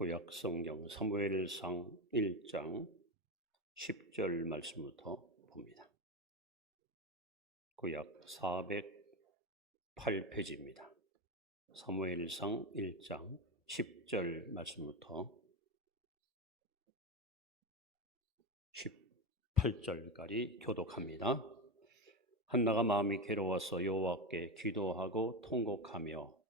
구약 성경 사무엘상 1장 10절 말씀부터 봅니다. 구약 408페이지입니다. 사무엘상 1장 10절 말씀부터 18절까지 교독합니다. 한나가 마음이 괴로워서 여호와께 기도하고 통곡하며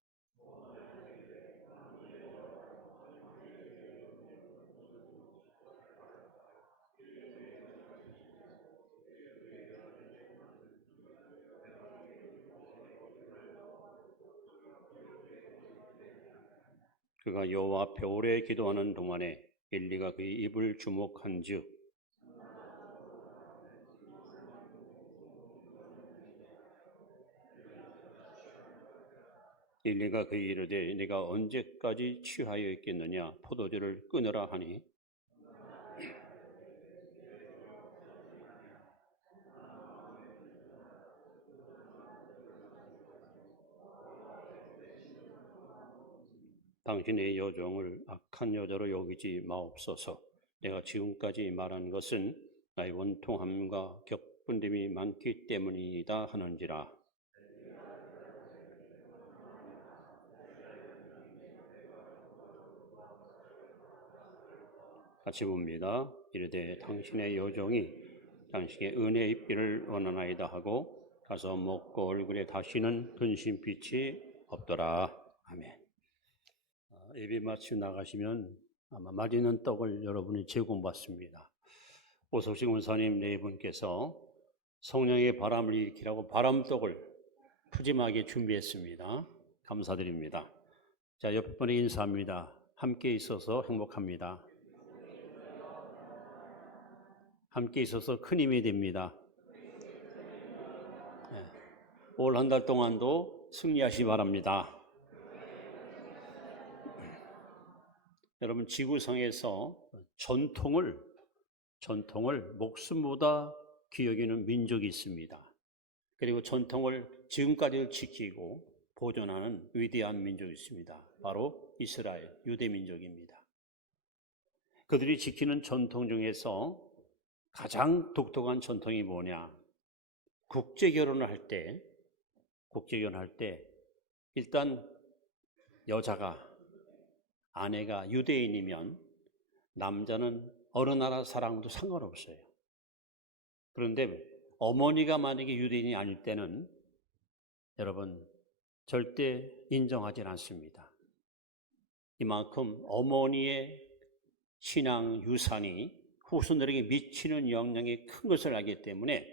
그가 여호와 앞에 오래 기도하는 동안에 엘리가 그의 입을 주목한즉 엘리가 그에게 이르되 네가 언제까지 취하여 있겠느냐 포도주를 끊으라 하니 당신의 여종을 악한 여자로 여기지 마옵소서. 내가 지금까지 말한 것은 나의 원통함과 격분됨이 많기 때문이다 하는지라. 같이 봅니다. 이르되 당신의 여종이 당신의 은혜의 빛을 원하나이다 하고 가서 먹고 얼굴에 다시는 근심빛이 없더라. 아멘. 예배 마치고 나가시면 아마 맛있는 떡을 여러분이 제공받습니다. 오석식 원사님 네 분께서 성령의 바람을 일으키라고 바람떡을 푸짐하게 준비했습니다. 감사드립니다. 자, 옆에 분에 인사합니다. 함께 있어서 행복합니다. 함께 있어서 큰 힘이 됩니다. 네. 올 한 달 동안도 승리하시기 바랍니다. 여러분, 지구상에서 전통을 목숨보다 귀히 여기는 민족이 있습니다. 그리고 전통을 지금까지 지키고 보존하는 위대한 민족이 있습니다. 바로 이스라엘, 유대민족입니다. 그들이 지키는 전통 중에서 가장 독특한 전통이 뭐냐? 국제결혼을 할 때 일단 여자가 아내가 유대인이면 남자는 어느 나라 사람도 상관없어요. 그런데 어머니가 만약에 유대인이 아닐 때는 여러분 절대 인정하지 않습니다. 이만큼 어머니의 신앙 유산이 후손들에게 미치는 영향이 큰 것을 알기 때문에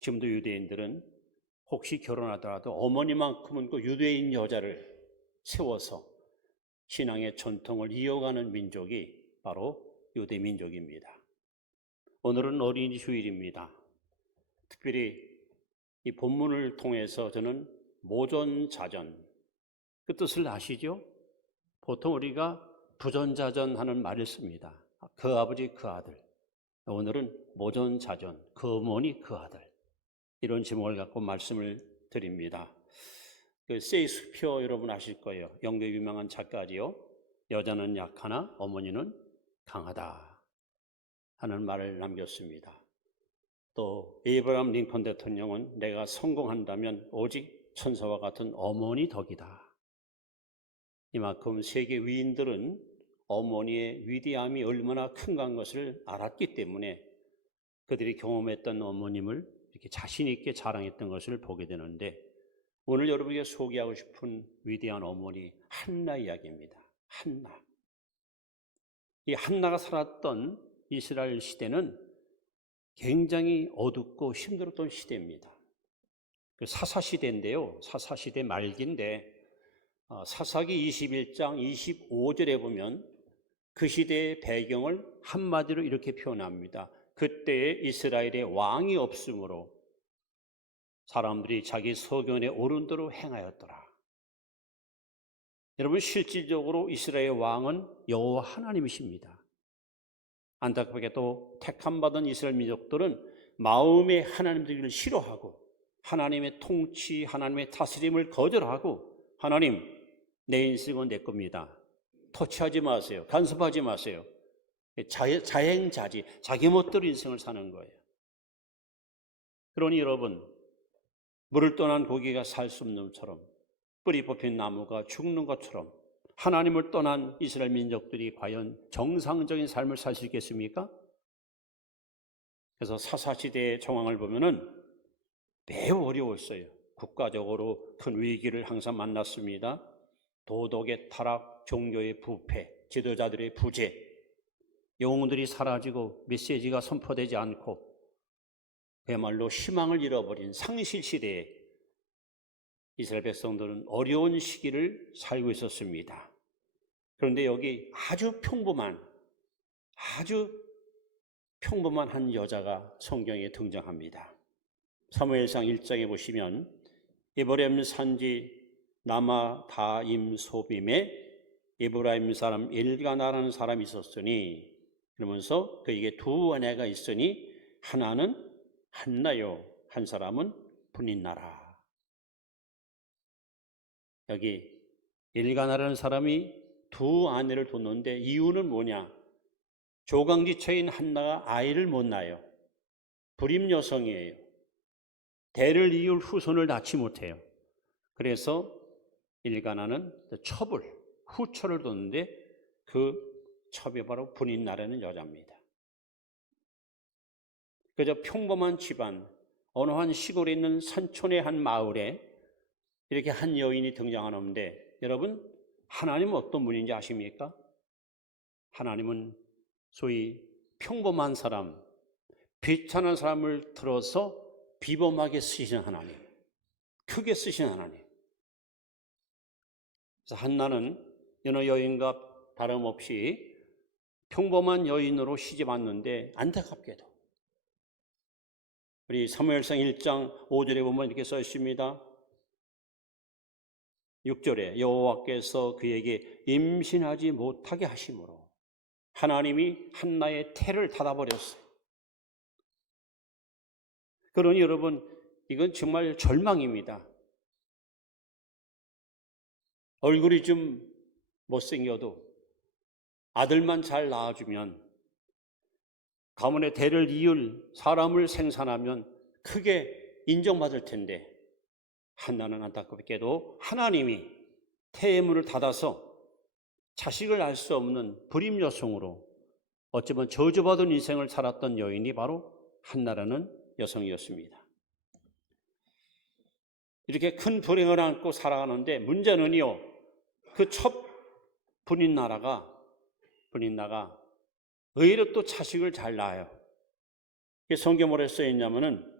지금도 유대인들은 혹시 결혼하더라도 어머니만큼은 그 유대인 여자를 세워서 신앙의 전통을 이어가는 민족이 바로 유대민족입니다. 오늘은 어린이 주일입니다. 특별히 이 본문을 통해서 저는 모전자전, 그 뜻을 아시죠? 보통 우리가 부전자전 하는 말을 씁니다. 그 아버지 그 아들. 오늘은 모전자전, 그 어머니 그 아들. 이런 제목을 갖고 말씀을 드립니다. 그 세익스피어 여러분 아실 거예요. 영국 유명한 작가지요. 여자는 약하나 어머니는 강하다 하는 말을 남겼습니다. 또 에이브라함 링컨 대통령은 내가 성공한다면 오직 천사와 같은 어머니 덕이다. 이만큼 세계 위인들은 어머니의 위대함이 얼마나 큰가 한 것을 알았기 때문에 그들이 경험했던 어머님을 이렇게 자신 있게 자랑했던 것을 보게 되는데 오늘 여러분에게 소개하고 싶은 위대한 어머니 한나 이야기입니다. 한나. 이 한나가 살았던 이스라엘 시대는 굉장히 어둡고 힘들었던 시대입니다. 그 사사시대인데요. 사사시대 말기인데 사사기 21장 25절에 보면 그 시대의 배경을 한마디로 이렇게 표현합니다. 그때에 이스라엘에 왕이 없으므로 사람들이 자기 소견에 옳은 대로 행하였더라. 여러분, 실질적으로 이스라엘 왕은 여호와 하나님이십니다. 안타깝게도 택함받은 이스라엘 민족들은 마음에 하나님 되기를 싫어하고 하나님의 통치, 하나님의 다스림을 거절하고 하나님, 내 인생은 내 겁니다. 터치하지 마세요. 간섭하지 마세요. 자행자지, 자기 멋대로 인생을 사는 거예요. 그러니 여러분, 물을 떠난 고기가 살 수 없는 것처럼, 뿌리 뽑힌 나무가 죽는 것처럼 하나님을 떠난 이스라엘 민족들이 과연 정상적인 삶을 살 수 있겠습니까? 그래서 사사시대의 정황을 보면은 매우 어려웠어요. 국가적으로 큰 위기를 항상 만났습니다. 도덕의 타락, 종교의 부패, 지도자들의 부재, 영웅들이 사라지고 메시지가 선포되지 않고 그야말로 희망을 잃어버린 상실 시대에 이스라엘 백성들은 어려운 시기를 살고 있었습니다. 그런데 여기 아주 평범한 한 여자가 성경에 등장합니다. 사무엘상 1장에 보시면 에브라임 산지 라마다임 소빔에 에브라임 사람 엘가나라는 사람이 있었으니, 그러면서 그에게 두 아내가 있으니 하나는 한나요, 한 사람은 분인나라. 여기 엘가나라는 사람이 두 아내를 뒀는데 이유는 뭐냐? 조강지처인 한나가 아이를 못 낳아요. 불임 여성이에요. 대를 이을 후손을 낳지 못해요. 그래서 엘가나는 후처를 뒀는데 그 첩이 바로 분인나라는 여자입니다. 그저 평범한 집안, 어느 한 시골에 있는 산촌의 한 마을에 이렇게 한 여인이 등장하는데, 여러분, 하나님은 어떤 분인지 아십니까? 하나님은 소위 평범한 사람, 비천한 사람을 들어서 비범하게 쓰시는 하나님, 크게 쓰시는 하나님. 그래서 한나는 여느 여인과 다름없이 평범한 여인으로 시집 왔는데, 안타깝게도 우리 사무엘상 1장 5절에 보면 이렇게 써 있습니다. 6절에 여호와께서 그에게 임신하지 못하게 하심으로 하나님이 한나의 태를 닫아버렸어요. 그러니 여러분, 이건 정말 절망입니다. 얼굴이 좀 못생겨도 아들만 잘 낳아주면, 가문의 대를 이을 사람을 생산하면 크게 인정받을 텐데, 한나는 안타깝게도 하나님이 태의 문을 닫아서 자식을 알 수 없는 불임 여성으로 어쩌면 저주받은 인생을 살았던 여인이 바로 한나라는 여성이었습니다. 이렇게 큰 불행을 안고 살아가는데, 문제는요, 그 첫 분인나가 의외로 또 자식을 잘 낳아요. 성경에 뭐라 써 있냐면은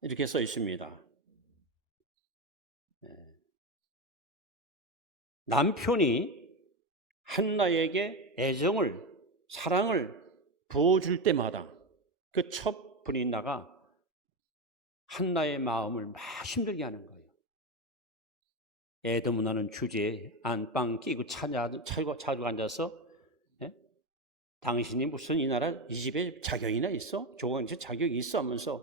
이렇게 써 있습니다. 남편이 한나에게 사랑을 부어줄 때마다 그 첫 분인나가 한나의 마음을 막 힘들게 하는 거예요. 애도 못하는 주제에 안방 끼고 자주 앉아서, 당신이 무슨 이 나라 이 집에 자격이나 있어? 조강지 자격이 있어? 하면서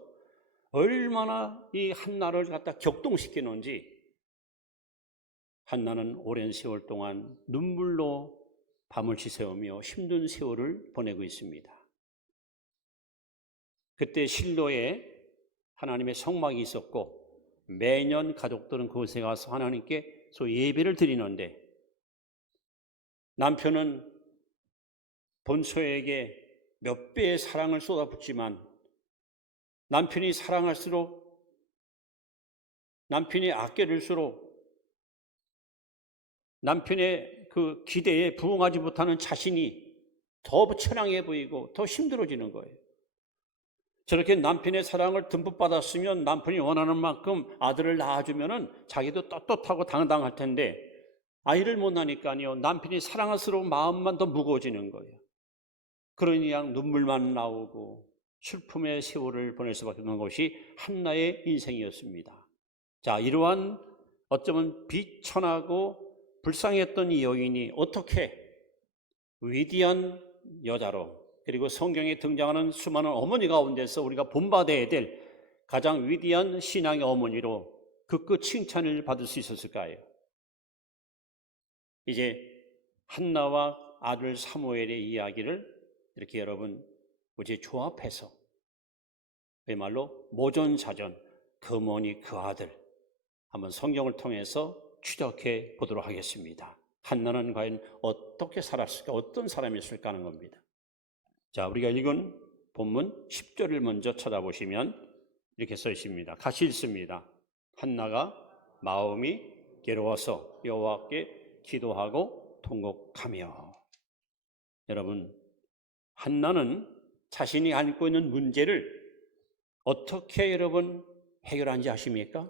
얼마나 이 한나를 갖다 격동시키는지, 한나는 오랜 세월 동안 눈물로 밤을 지새우며 힘든 세월을 보내고 있습니다. 그때 실로에 하나님의 성막이 있었고, 매년 가족들은 그곳에 가서 하나님께 예배를 드리는데, 남편은 본처에게 몇 배의 사랑을 쏟아붓지만 남편이 사랑할수록, 남편이 아껴줄수록 남편의 그 기대에 부응하지 못하는 자신이 더 처량해 보이고 더 힘들어지는 거예요. 저렇게 남편의 사랑을 듬뿍 받았으면 남편이 원하는 만큼 아들을 낳아주면 자기도 떳떳하고 당당할 텐데, 아이를 못 낳으니까요, 남편이 사랑할수록 마음만 더 무거워지는 거예요. 그러니 그냥 눈물만 나오고 슬픔의 세월을 보낼 수밖에 없는 것이 한나의 인생이었습니다. 자, 이러한 어쩌면 비천하고 불쌍했던 이 여인이 어떻게 위대한 여자로, 그리고 성경에 등장하는 수많은 어머니 가운데서 우리가 본받아야 될 가장 위대한 신앙의 어머니로 그끝 칭찬을 받을 수 있었을까요? 이제 한나와 아들 사무엘의 이야기를 이렇게 여러분 이제 조합해서 그야말로 모전자전 그 어머니 그 아들 한번 성경을 통해서 추적해 보도록 하겠습니다. 한나는 과연 어떻게 살았을까, 어떤 사람이었을까 하는 겁니다. 자, 우리가 읽은 본문 10절을 먼저 찾아보시면 이렇게 써 있습니다. 같이 읽습니다. 한나가 마음이 괴로워서 여호와께 기도하고 통곡하며. 여러분, 한나는 자신이 안고 있는 문제를 어떻게 여러분 해결한지 아십니까?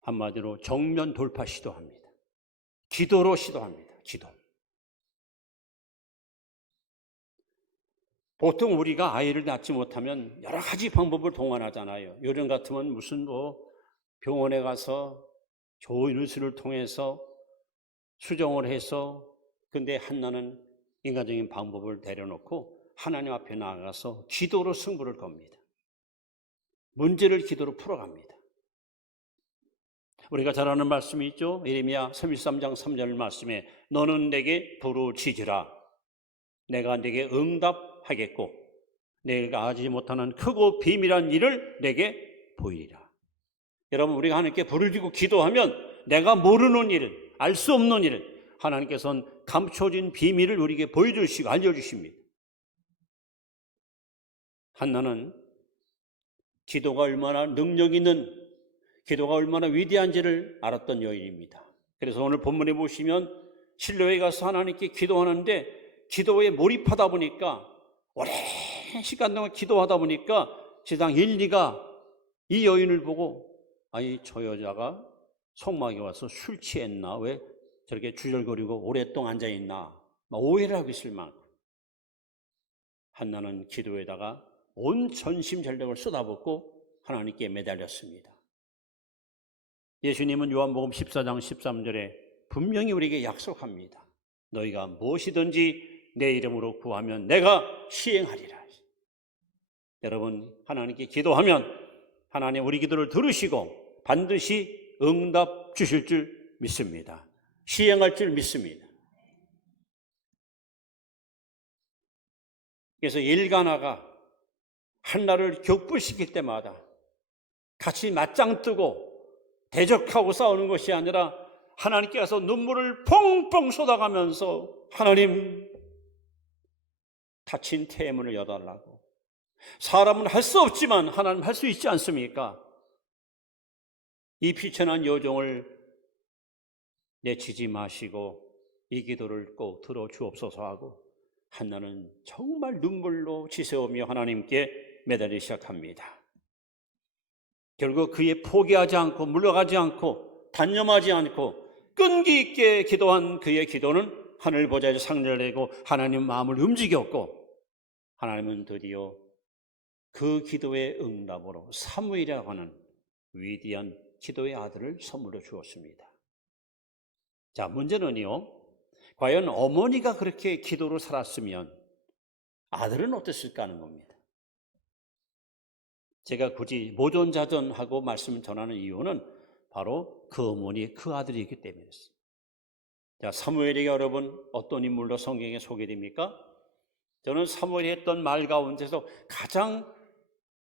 한마디로 정면 돌파 시도합니다. 기도로 시도합니다. 기도. 보통 우리가 아이를 낳지 못하면 여러 가지 방법을 동원하잖아요. 요즘 같으면 무슨 병원에 가서 좋은 의술을 통해서 수정을 해서, 근데 한나는 인간적인 방법을 내려놓고 하나님 앞에 나아가서 기도로 승부를 겁니다. 문제를 기도로 풀어갑니다. 우리가 잘 아는 말씀이 있죠. 예레미야 33장 3절 말씀에 너는 내게 부르짖으라 내가 내게 응답하겠고 내가 하지 못하는 크고 비밀한 일을 내게 보이리라. 여러분, 우리가 하나님께 부르짖고 기도하면 내가 모르는 일, 알 수 없는 일, 하나님께서는 감춰진 비밀을 우리에게 보여주시고 알려주십니다. 한나는 기도가 얼마나 능력 있는, 기도가 얼마나 위대한지를 알았던 여인입니다. 그래서 오늘 본문에 보시면 실로에 가서 하나님께 기도하는데 기도에 몰입하다 보니까 오랜 시간 동안 기도하다 보니까 세상 인리가 이 여인을 보고 아니 저 여자가 성막에 와서 술 취했나, 왜 저렇게 주절거리고 오랫동안 앉아있나 오해를 하고 있을 만큼 한나는 기도에다가 온 전심전력을 쏟아붓고 하나님께 매달렸습니다. 예수님은 요한복음 14장 13절에 분명히 우리에게 약속합니다. 너희가 무엇이든지 내 이름으로 구하면 내가 시행하리라. 여러분, 하나님께 기도하면 하나님 우리 기도를 들으시고 반드시 응답 주실 줄 믿습니다. 시행할 줄 믿습니다. 그래서 일가나가 한나를 격불시킬 때마다 같이 맞짱 뜨고 대적하고 싸우는 것이 아니라 하나님께서 눈물을 펑펑 쏟아가면서 하나님 닫힌 태문을 여달라고. 사람은 할 수 없지만 하나님 할 수 있지 않습니까? 이 비천한 여종을 내치지 마시고 이 기도를 꼭 들어주옵소서 하고 한나는 정말 눈물로 지새우며 하나님께 매달리기 시작합니다. 결국 그의 포기하지 않고 물러가지 않고 단념하지 않고 끈기 있게 기도한 그의 기도는 하늘 보좌에 상을 내고 하나님 마음을 움직였고, 하나님은 드디어 그 기도의 응답으로 사무엘이라고 하는 위대한 기도의 아들을 선물로 주었습니다. 자, 문제는요, 과연 어머니가 그렇게 기도로 살았으면 아들은 어땠을까 하는 겁니다. 제가 굳이 모전자전하고 말씀을 전하는 이유는 바로 그 어머니, 그 아들이기 때문이었어요. 자, 사무엘이 여러분 어떤 인물로 성경에 소개됩니까? 저는 사무엘이 했던 말 가운데서 가장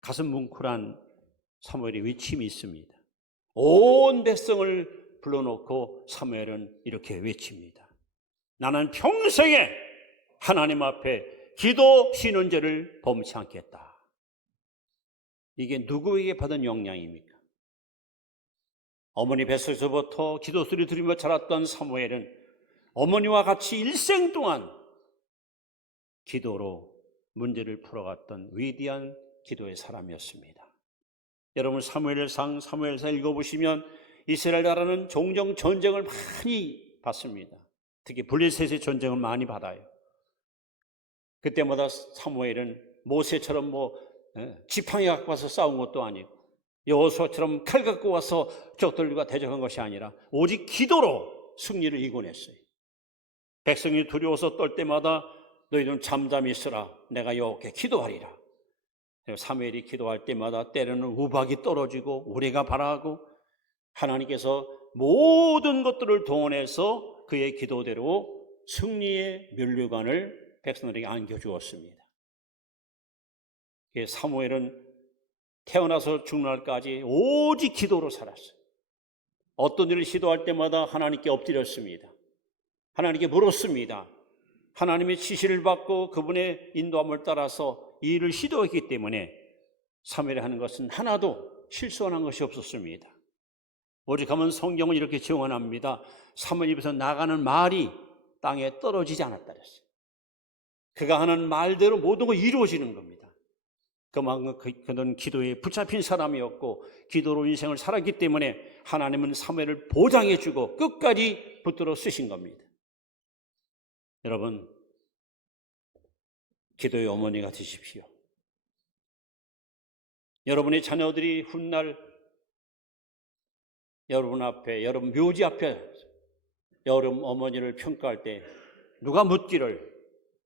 가슴 뭉클한 사무엘의 외침이 있습니다. 온 백성을 불러놓고 사무엘은 이렇게 외칩니다. 나는 평생에 하나님 앞에 기도 쉬는 죄를 범치 않겠다. 이게 누구에게 받은 영향입니까? 어머니 뱃속에서부터 기도 소리 들으며 자랐던 사무엘은 어머니와 같이 일생 동안 기도로 문제를 풀어갔던 위대한 기도의 사람이었습니다. 여러분, 사무엘상 읽어보시면 이스라엘 나라는 종종 전쟁을 많이 받습니다. 특히 블레셋의 전쟁을 많이 받아요. 그때마다 사무엘은 모세처럼 지팡이 갖고 와서 싸운 것도 아니고 여호수아처럼 칼 갖고 와서 적들과 대적한 것이 아니라 오직 기도로 승리를 이겨냈어요. 백성이 두려워서 떨 때마다 너희들은 잠잠히 있으라, 내가 여호와께 기도하리라. 사무엘이 기도할 때마다 때로는 우박이 떨어지고 우레가 발하고 하나님께서 모든 것들을 동원해서 그의 기도대로 승리의 면류관을 백성들에게 안겨주었습니다. 사무엘은 태어나서 죽는 날까지 오직 기도로 살았어요. 어떤 일을 시도할 때마다 하나님께 엎드렸습니다. 하나님께 물었습니다. 하나님의 지시를 받고 그분의 인도함을 따라서 이 일을 시도했기 때문에 사무엘이 하는 것은 하나도 실수한 것이 없었습니다. 오직 하면 성경은 이렇게 증언합니다. 사무엘 입에서 나가는 말이 땅에 떨어지지 않았다 그랬어요. 그가 하는 말대로 모든 것이 이루어지는 겁니다. 그만큼 그는 기도에 붙잡힌 사람이었고 기도로 인생을 살았기 때문에 하나님은 사무엘을 보장해주고 끝까지 붙들어 쓰신 겁니다. 여러분, 기도의 어머니가 되십시오. 여러분의 자녀들이 훗날 여러분 앞에, 여러분 묘지 앞에 여러분 어머니를 평가할 때 누가 묻기를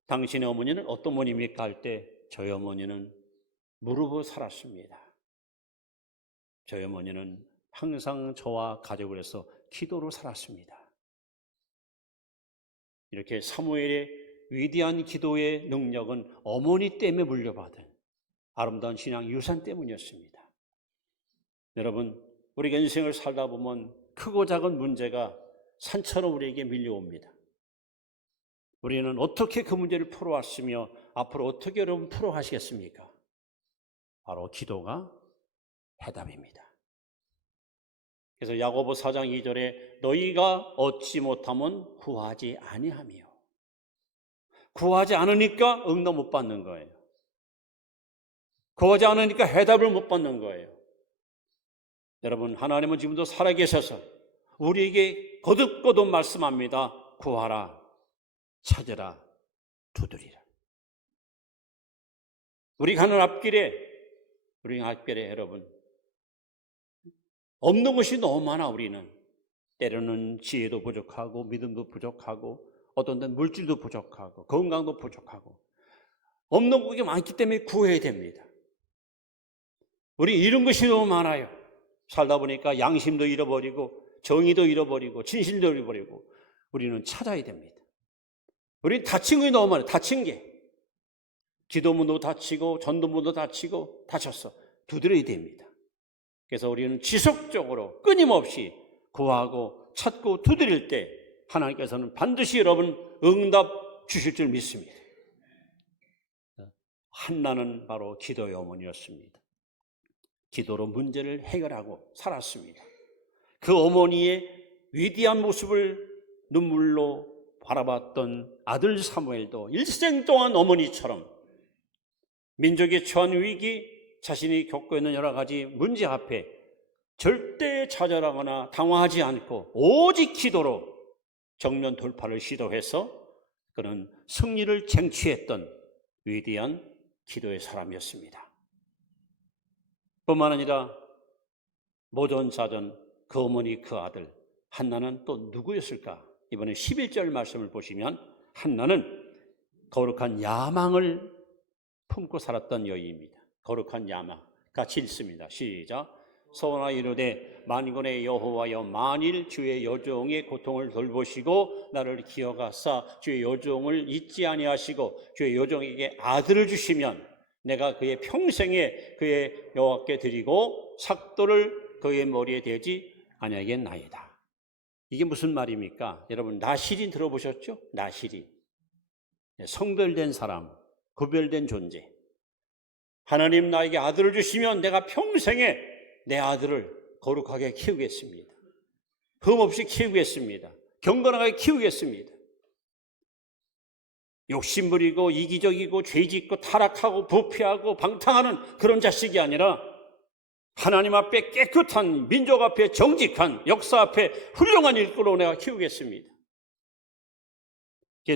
당신의 어머니는 어떤 어머니입니까? 할 때 저희 어머니는 무릎을 살았습니다. 저희 어머니는 항상 저와 가족을 해서 기도로 살았습니다. 이렇게 사무엘의 위대한 기도의 능력은 어머니 때문에 물려받은 아름다운 신앙 유산 때문이었습니다. 여러분, 우리가 인생을 살다 보면 크고 작은 문제가 산처럼 우리에게 밀려옵니다. 우리는 어떻게 그 문제를 풀어왔으며 앞으로 어떻게 여러분 풀어가시겠습니까? 바로 기도가 해답입니다. 그래서 야고보 4장 2절에 너희가 얻지 못하면 구하지 아니하며, 구하지 않으니까 응답 못 받는 거예요. 구하지 않으니까 해답을 못 받는 거예요. 여러분, 하나님은 지금도 살아계셔서 우리에게 거듭거듭 말씀합니다. 구하라, 찾으라, 두드리라. 우리 가는 앞길에 여러분, 없는 것이 너무 많아. 우리는 때로는 지혜도 부족하고 믿음도 부족하고 어떤 데는 물질도 부족하고 건강도 부족하고 없는 것이 많기 때문에 구해야 됩니다. 우리 잃은 것이 너무 많아요. 살다 보니까 양심도 잃어버리고 정의도 잃어버리고 진실도 잃어버리고 우리는 찾아야 됩니다. 우리는 다친 것이 너무 많아요. 다친 게. 기도문도 다치고 전도문도 다치고 다쳤어. 두드려야 됩니다. 그래서 우리는 지속적으로 끊임없이 구하고 찾고 두드릴 때 하나님께서는 반드시 여러분 응답 주실 줄 믿습니다. 한나는 바로 기도의 어머니였습니다. 기도로 문제를 해결하고 살았습니다. 그 어머니의 위대한 모습을 눈물로 바라봤던 아들 사무엘도 일생 동안 어머니처럼 민족이 처한 위기, 자신이 겪고 있는 여러 가지 문제 앞에 절대 좌절하거나 당황하지 않고 오직 기도로 정면 돌파를 시도해서 그는 승리를 쟁취했던 위대한 기도의 사람이었습니다. 뿐만 아니라 모전자전 그 어머니 그 아들 한나는 또 누구였을까? 이번에 11절 말씀을 보시면 한나는 거룩한 야망을 품고 살았던 여인입니다. 거룩한 야망 같이 읽습니다. 시작. 소원하 이르되 만군의 여호와여 만일 주의 여종의 고통을 돌보시고 나를 기억하사 주의 여종을 잊지 아니하시고 주의 여종에게 아들을 주시면 내가 그의 평생에 그의 여호와께 드리고 삭도를 그의 머리에 대지 아니하겠나이다. 이게 무슨 말입니까? 여러분 나실인 들어보셨죠? 나실인. 성별된 사람, 구별된 존재. 하나님 나에게 아들을 주시면 내가 평생에 내 아들을 거룩하게 키우겠습니다. 흠없이 키우겠습니다. 경건하게 키우겠습니다. 욕심부리고 이기적이고 죄짓고 타락하고 부패하고 방탕하는 그런 자식이 아니라 하나님 앞에 깨끗한, 민족 앞에 정직한, 역사 앞에 훌륭한 일꾼으로 내가 키우겠습니다.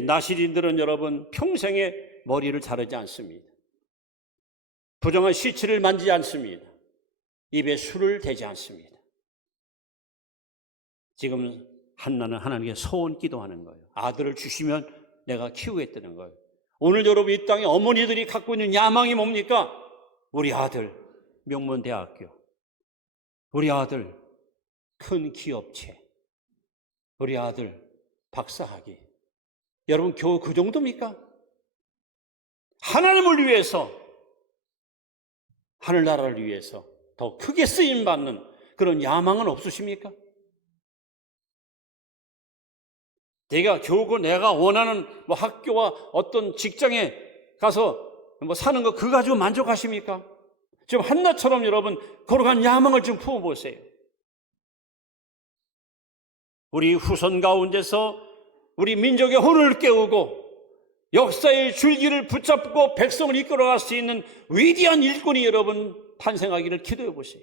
나실인들은 여러분 평생에 머리를 자르지 않습니다. 부정한 시체를 만지지 않습니다. 입에 술을 대지 않습니다. 지금 한나는 하나님께 소원 기도하는 거예요. 아들을 주시면 내가 키우겠다는 거예요. 오늘 여러분 이 땅에 어머니들이 갖고 있는 야망이 뭡니까? 우리 아들 명문대학교, 우리 아들 큰 기업체, 우리 아들 박사학위. 여러분 겨우 그 정도입니까? 하나님을 위해서, 하늘나라를 위해서 더 크게 쓰임받는 그런 야망은 없으십니까? 내가 원하는 학교와 어떤 직장에 가서 사는 거 그거 가지고 만족하십니까? 지금 한나처럼 여러분 걸어간 야망을 좀 품어보세요. 우리 후손 가운데서 우리 민족의 혼을 깨우고 역사의 줄기를 붙잡고 백성을 이끌어갈 수 있는 위대한 일꾼이 여러분 탄생하기를 기도해 보세요.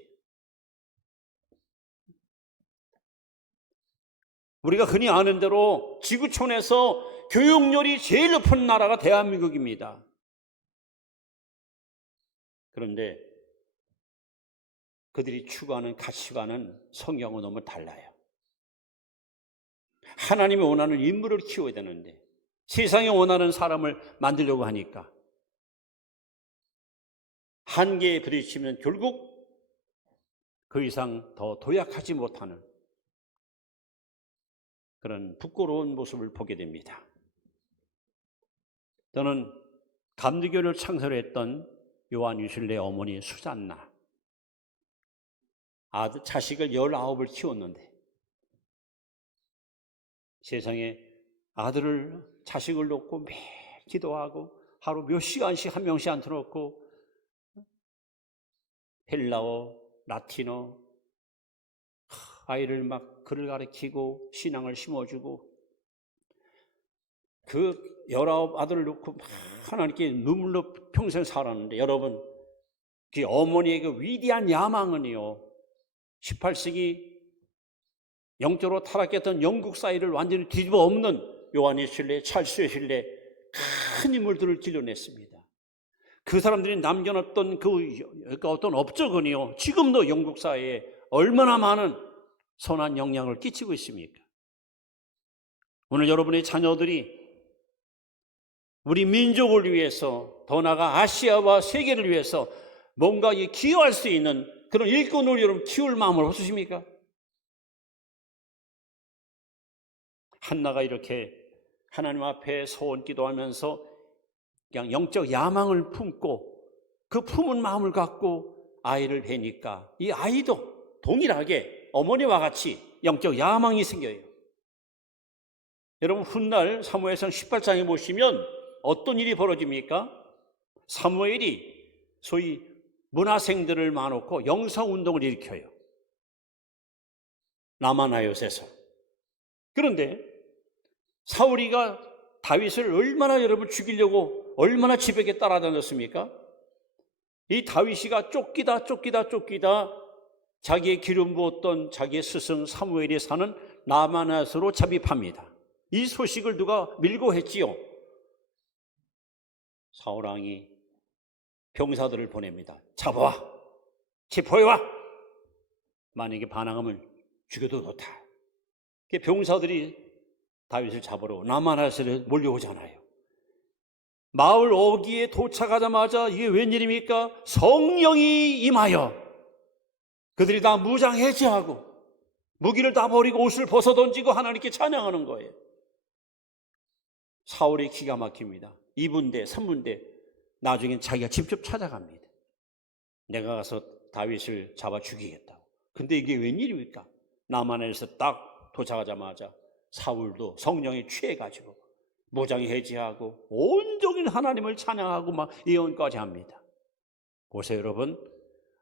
우리가 흔히 아는 대로 지구촌에서 교육열이 제일 높은 나라가 대한민국입니다. 그런데 그들이 추구하는 가치관은 성경과 너무 달라요. 하나님이 원하는 인물을 키워야 되는데 세상에 원하는 사람을 만들려고 하니까 한계에 부딪히면 결국 그 이상 더 도약하지 못하는 그런 부끄러운 모습을 보게 됩니다. 저는 감리교를 창설했던 요한 유실레 어머니 수잔나, 자식을 19을 키웠는데 세상에 자식을 놓고 매일 기도하고 하루 몇 시간씩 한 명씩 앉혀놓고 헬라어, 라틴어, 아이를 막 글을 가르치고 신앙을 심어주고 그 19 아들을 놓고 막 하나님께 눈물로 평생 살았는데 여러분 그 어머니의 그 위대한 야망은요 18세기 영적으로 타락했던 영국 사회를 완전히 뒤집어 엎는 요한의 신뢰, 찰스의 신뢰 큰 인물들을 길러냈습니다. 그 사람들이 남겨놨던 그 어떤 업적은요 지금도 영국 사회에 얼마나 많은 선한 영향을 끼치고 있습니까? 오늘 여러분의 자녀들이 우리 민족을 위해서 더 나아가 아시아와 세계를 위해서 뭔가 기여할 수 있는 그런 일꾼을 여러분 키울 마음을 없으십니까? 한나가 이렇게 하나님 앞에 소원 기도하면서 그냥 영적 야망을 품고 그 품은 마음을 갖고 아이를 뵈니까 이 아이도 동일하게 어머니와 같이 영적 야망이 생겨요. 여러분 훗날 사무엘상 18장에 보시면 어떤 일이 벌어집니까? 사무엘이 소위 문화생들을 모아놓고 영성운동을 일으켜요. 라마나요스에서. 그런데 사울이가 다윗을 얼마나 여러분 죽이려고 얼마나 지벽에 따라다녔습니까? 이 다윗이가 쫓기다 자기의 기름 부었던 자기의 스승 사무엘이 사는 라마나요스로 잠입합니다. 이 소식을 누가 밀고 했지요? 사울왕이 병사들을 보냅니다. 잡아와, 체포해와. 만약에 반항하면 죽여도 좋다. 병사들이 다윗을 잡으러 라마나요스에 몰려오잖아요. 마을 어귀에 도착하자마자 이게 웬일입니까? 성령이 임하여 그들이 다 무장 해제하고 무기를 다 버리고 옷을 벗어던지고 하나님께 찬양하는 거예요. 사울이 기가 막힙니다. 2분대, 3분대 나중엔 자기가 직접 찾아갑니다. 내가 가서 다윗을 잡아 죽이겠다고. 근데 이게 웬일입니까? 라마나요스에 딱 도착하자마자 사울도 성령에 취해가지고 무장이 해제하고 온종일 하나님을 찬양하고 막 예언까지 합니다. 보세요 여러분,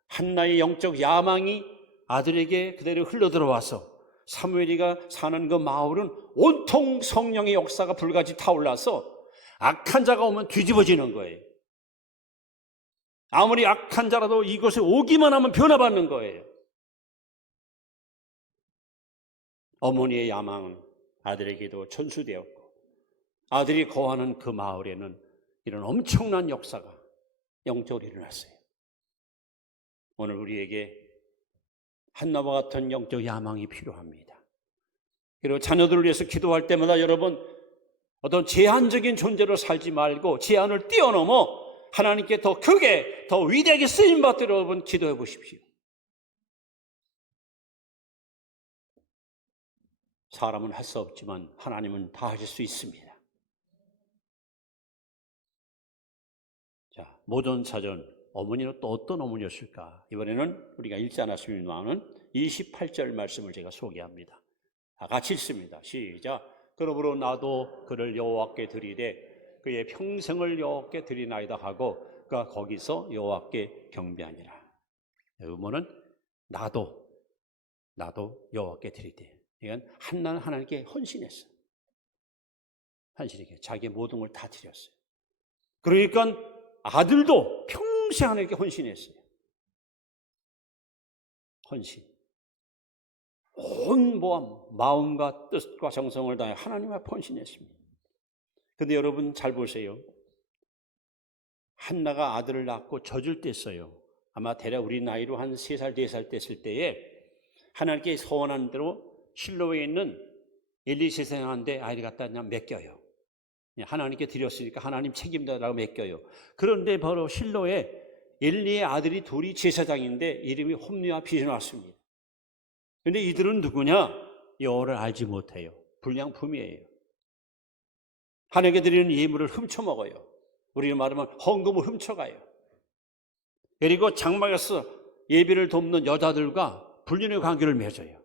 한나의 영적 야망이 아들에게 그대로 흘러들어와서 사무엘이가 사는 그 마을은 온통 성령의 역사가 불같이 타올라서 악한 자가 오면 뒤집어지는 거예요. 아무리 악한 자라도 이곳에 오기만 하면 변화받는 거예요. 어머니의 야망은 아들에게도 전수되었고 아들이 거하는 그 마을에는 이런 엄청난 역사가 영적으로 일어났어요. 오늘 우리에게 한나와 같은 영적 야망이 필요합니다. 그리고 자녀들을 위해서 기도할 때마다 여러분 어떤 제한적인 존재로 살지 말고 제한을 뛰어넘어 하나님께 더 크게 더 위대하게 쓰임받도록 여러분 기도해 보십시오. 사람은 할 수 없지만 하나님은 다 하실 수 있습니다. 자, 모전자전 어머니는 또 어떤 어머니였을까? 이번에는 우리가 읽지 않았습니다만 28절 말씀을 제가 소개합니다. 다 같이 읽습니다. 시작. 그러므로 나도 그를 여호와께 드리되 그의 평생을 여호와께 드리나이다 하고 그가 거기서 여호와께 경배하니라. 의문은 나도 여호와께 드리되. 이건 한나는 하나님께 헌신했어요. 헌신하게 자기의 모든 걸 다 드렸어요. 그러니까 아들도 평생 하나님께 헌신했어요. 헌신. 온 마음과 뜻과 정성을 다해 하나님 앞에 헌신했습니다. 그런데 여러분 잘 보세요. 한나가 아들을 낳고 젖을 뗐어요. 아마 대략 우리 나이로 한 3살, 4살 뗐을 때에 하나님께 서원한 대로 실로에 있는 엘리 제사장한테 아이를 갖다 그냥 맡겨요. 하나님께 드렸으니까 하나님 책임다라고 맡겨요. 그런데 바로 실로에 엘리의 아들이 둘이 제사장인데 이름이 홈리와 비스나왔습니다. 그런데 이들은 누구냐? 여호와를 알지 못해요. 불량품이에요. 하나님께 드리는 예물을 훔쳐먹어요. 우리가 말하면 헌금을 훔쳐가요. 그리고 장막에서 예배를 돕는 여자들과 불륜의 관계를 맺어요.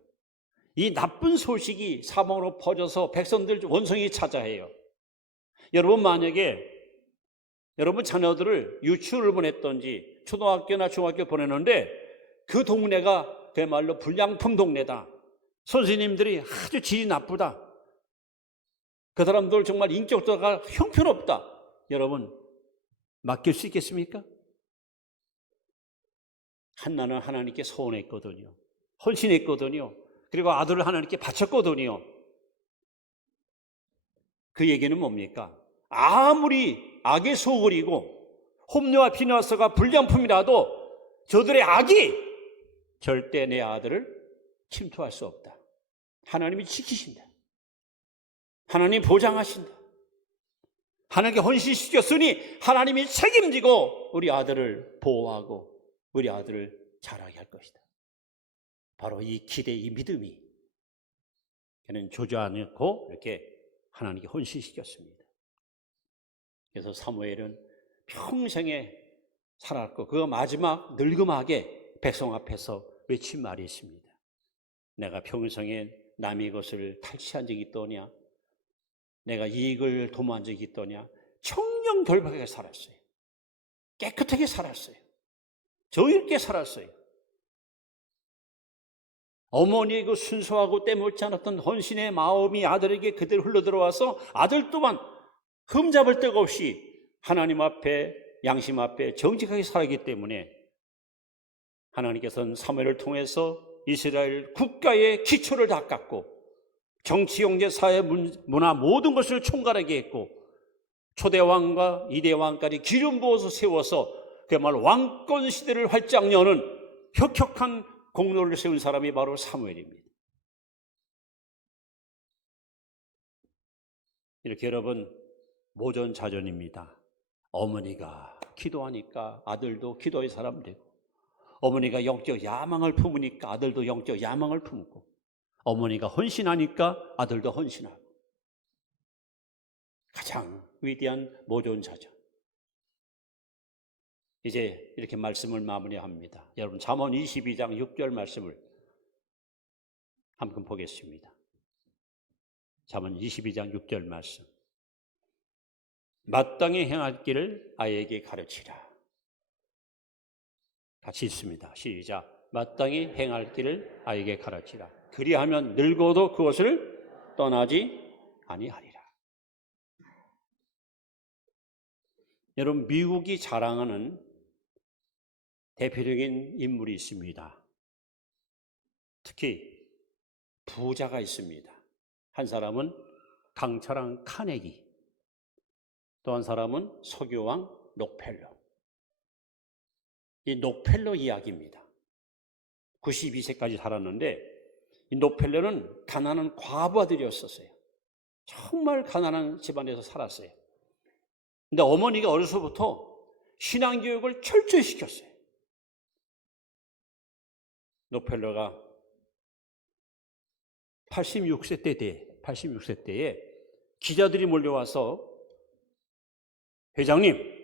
이 나쁜 소식이 사방으로 퍼져서 백성들 원성이 찾아해요. 여러분 만약에 여러분 자녀들을 유치원을 보냈던지 초등학교나 중학교 보내는데 그 동네가 그야말로 불량품 동네다. 선생님들이 아주 질이 나쁘다. 그 사람들 정말 인격도가 형편없다. 여러분 맡길 수 있겠습니까? 한나는 하나님께 서원했거든요. 헌신했거든요. 그리고 아들을 하나님께 바쳤거든요. 그 얘기는 뭡니까? 아무리 악의 소굴이고 홈리와 비누아스가 불량품이라도 저들의 악이 절대 내 아들을 침투할 수 없다. 하나님이 지키신다. 하나님 보장하신다. 하나님께 헌신시켰으니 하나님이 책임지고 우리 아들을 보호하고 우리 아들을 자라게 할 것이다. 바로 이 기대, 이 믿음이 그는 주저하지 않고 이렇게 하나님께 헌신시켰습니다. 그래서 사무엘은 평생에 살았고 그 마지막 늙음하게 백성 앞에서 외친 말이 있습니다. 내가 평생에 남의 것을 탈취한 적이 있더냐? 내가 이익을 도모한 적이 있더냐? 청렴결박하게 살았어요. 깨끗하게 살았어요. 정의롭게 살았어요. 어머니의 그 순수하고 때묻지 않았던 헌신의 마음이 아들에게 그대로 흘러들어와서 아들 또한 흠잡을 데가 없이 하나님 앞에 양심 앞에 정직하게 살았기 때문에 하나님께서는 사무엘을 통해서 이스라엘 국가의 기초를 다 깎고 정치, 경제, 사회, 문화 모든 것을 총괄하게 했고 초대왕과 이대왕까지 기름 부어서 세워서 그야말로 왕권 시대를 활짝 여는 혁혁한 공로를 세운 사람이 바로 사무엘입니다. 이렇게 여러분 모전자전입니다. 어머니가 기도하니까 아들도 기도의 사람 되고 어머니가 영적 야망을 품으니까 아들도 영적 야망을 품고 어머니가 헌신하니까 아들도 헌신하고 가장 위대한 모전자전. 이제 이렇게 말씀을 마무리합니다. 여러분 잠언 22장 6절 말씀을 한번 보겠습니다. 잠언 22장 6절 말씀. 마땅히 행할 길을 아이에게 가르치라. 같이 읽습니다. 시작. 마땅히 행할 길을 아이에게 가르치라. 그리하면 늙어도 그것을 떠나지 아니하리라. 여러분 미국이 자랑하는 대표적인 인물이 있습니다. 특히 부자가 있습니다. 한 사람은 강철한 카네기, 또 한 사람은 석유왕 록펠러. 이 록펠러 이야기입니다. 92세까지 살았는데 이 록펠러는 가난한 과부 아들이었었어요. 정말 가난한 집안에서 살았어요. 근데 어머니가 어려서부터 신앙교육을 철저히 시켰어요. 록펠러가 86세 때에 기자들이 몰려와서 회장님,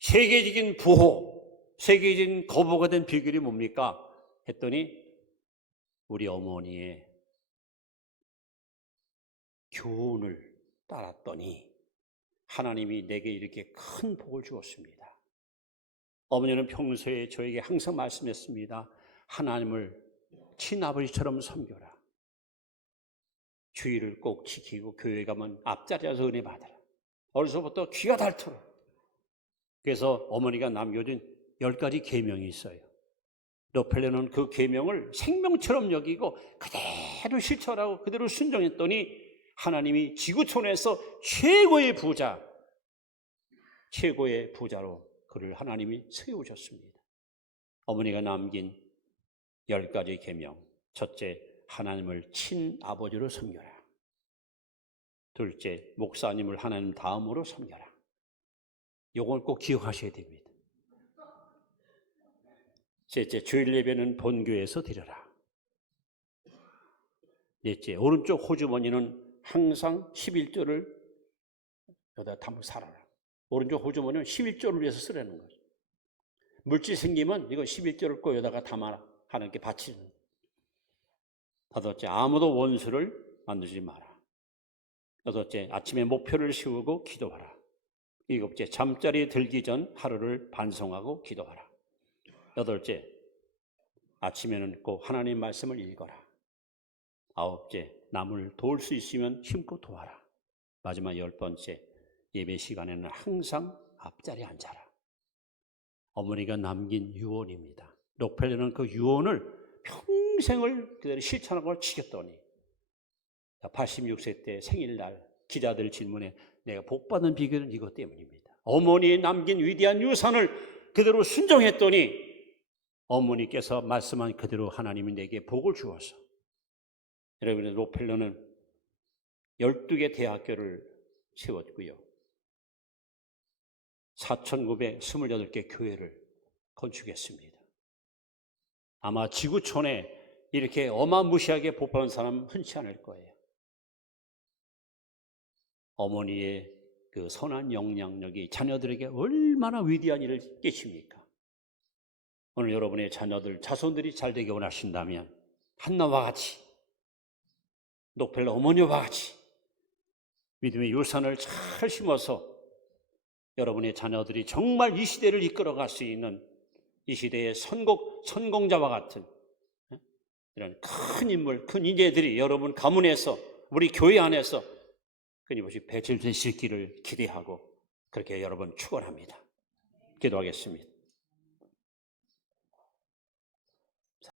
세계적인 부호, 세계적인 거부가 된 비결이 뭡니까? 했더니 우리 어머니의 교훈을 따랐더니 하나님이 내게 이렇게 큰 복을 주었습니다. 어머니는 평소에 저에게 항상 말씀했습니다. 하나님을 친아버지처럼 섬겨라. 주의를 꼭 지키고 교회 가면 앞자리에서 은혜 받아라. 어려서부터 귀가 닳도록. 그래서 어머니가 남겨준 10가지 계명이 있어요. 록펠러는 그 계명을 생명처럼 여기고 그대로 실천하고 그대로 순종했더니 하나님이 지구촌에서 최고의 부자로 그를 하나님이 세우셨습니다. 어머니가 남긴 10가지 계명. 첫째, 하나님을 친아버지로 섬겨라. 둘째, 목사님을 하나님 다음으로 섬겨라. 이걸 꼭 기억하셔야 됩니다. 셋째, 주일 예배는 본교회에서 드려라. 넷째, 오른쪽 호주머니는 항상 11조를 여기다 담고 살아라. 오른쪽 호주머니는 11조를 위해서 쓰라는 거죠. 물질 생기면 이거 11조를 꼭 여기다가 담아라. 하나님께 바치는. 다섯째, 아무도 원수를 만들지 마라. 여섯째, 아침에 목표를 세우고 기도하라. 일곱째, 잠자리에 들기 전 하루를 반성하고 기도하라. 여덟째, 아침에는 꼭 하나님 말씀을 읽어라. 아홉째, 남을 도울 수 있으면 힘껏 도와라. 마지막 10번째, 예배 시간에는 항상 앞자리에 앉아라. 어머니가 남긴 유언입니다. 록펠러는 그 유언을 평생을 그대로 실천하고 지켰더니 86세 때 생일날 기자들 질문에 내가 복받은 비결은 이것 때문입니다. 어머니의 남긴 위대한 유산을 그대로 순종했더니 어머니께서 말씀한 그대로 하나님이 내게 복을 주어서 여러분, 록펠러는 12개 대학교를 세웠고요. 4,928개 교회를 건축했습니다. 아마 지구촌에 이렇게 어마무시하게 복받은 사람은 흔치 않을 거예요. 어머니의 그 선한 영향력이 자녀들에게 얼마나 위대한 일을 끼칩니까? 오늘 여러분의 자녀들, 자손들이 잘 되기 원하신다면 한나와 같이, 록펠러 어머니와 같이 믿음의 유산을 잘 심어서 여러분의 자녀들이 정말 이 시대를 이끌어갈 수 있는 이 시대의 선공자와 같은 이런 큰 인물, 큰 인재들이 여러분 가문에서, 우리 교회 안에서 끊임없이 배출되실 길을 기대하고 그렇게 여러분 축원합니다. 기도하겠습니다.